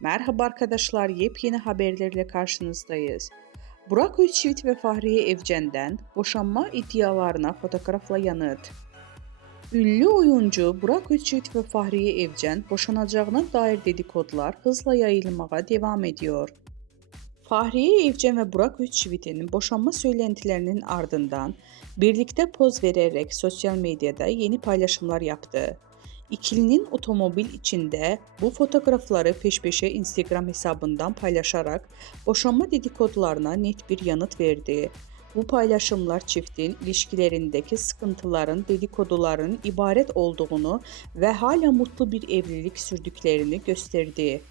Merhaba arkadaşlar, yepyeni haberlerle karşınızdayız. Burak Özçivit ve Fahriye Evcen'den boşanma iddialarına fotoğrafla yanıt. Ünlü oyuncu Burak Özçivit ve Fahriye Evcen boşanacağına dair dedikodular hızla yayılmaya devam ediyor. Fahriye Evcen ve Burak Özçivit'in boşanma söylentilerinin ardından birlikte poz vererek sosyal medyada yeni paylaşımlar yaptı. İkilinin otomobil içinde bu fotoğrafları peş peşe Instagram hesabından paylaşarak boşanma dedikodularına net bir yanıt verdi. Bu paylaşımlar çiftin ilişkilerindeki sıkıntıların dedikoduların ibaret olduğunu ve hala mutlu bir evlilik sürdüklerini gösterdi.